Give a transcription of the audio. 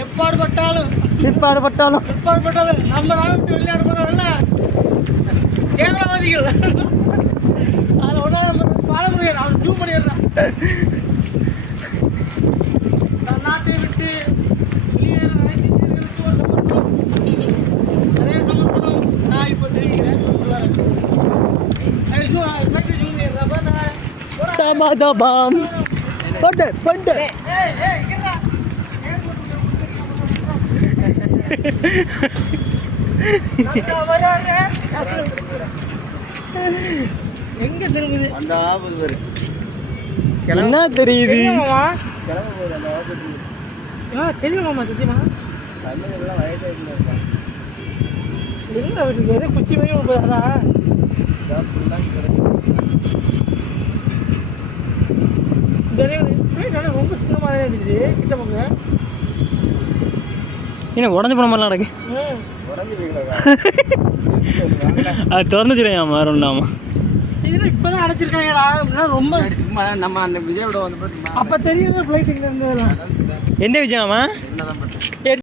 எப்பாடுபட்டாலும் நம்ம நாம விட்டு விளையாட போறோம்ல கேமராவாதிகள் அதில் ஒன்றா நம்ம பாலமுருகன் அவன் ஜூம் பண்ணிடுறான். நாட்டை விட்டு வெளியேற அனைத்து ஒரு சமர்ப்பணம், அதே சமர்ப்பணம் நான் இப்போ தெரிவிக்கிறேன். எங்க திரும்புது அந்த ஆபத்து என்ன தெரியுது தெரியுமாமா சத்தியமா எங்க வீட்டுக்கு குச்சி மாதிரி போதா ரொம்ப சின்னமாக இருந்துச்சு கிட்ட பக்கம் என்ன உடஞ்சி போன மாதிரிலாம் நடக்கு அது திறந்துச்சிடும் வேறு ஒன்றாமா இதில் இப்போ தான் அடைச்சிருக்காங்கடா ரொம்ப சும்மா நம்ம அந்த விஜயோட வந்து அப்போ தெரியும் ஃப்ளைட் இங்கே இருந்ததெல்லாம் எந்த விஜயாமா